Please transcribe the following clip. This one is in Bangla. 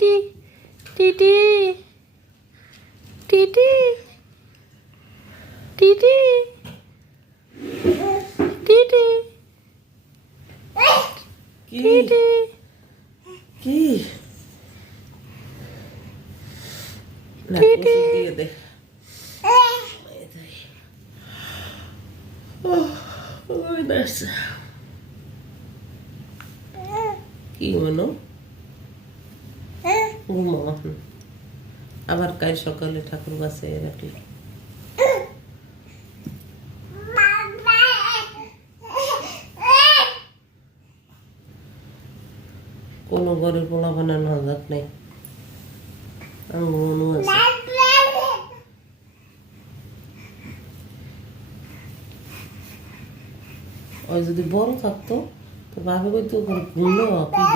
টি টিটি টিটি টিটি টিটি কি টিটি কি না টিটি। ওষুধ দিয়ে দে ওই নার্স কি মনো ঘুমো আবার কাল সকালে ঠাকুর বাসায় রাখলি কোনো ঘরের পোলা বানানো হাজার নেই আমি ঘুমানো আছে ওই যদি বড় থাকতো তো ভাবে কইতো ঘুমলো কি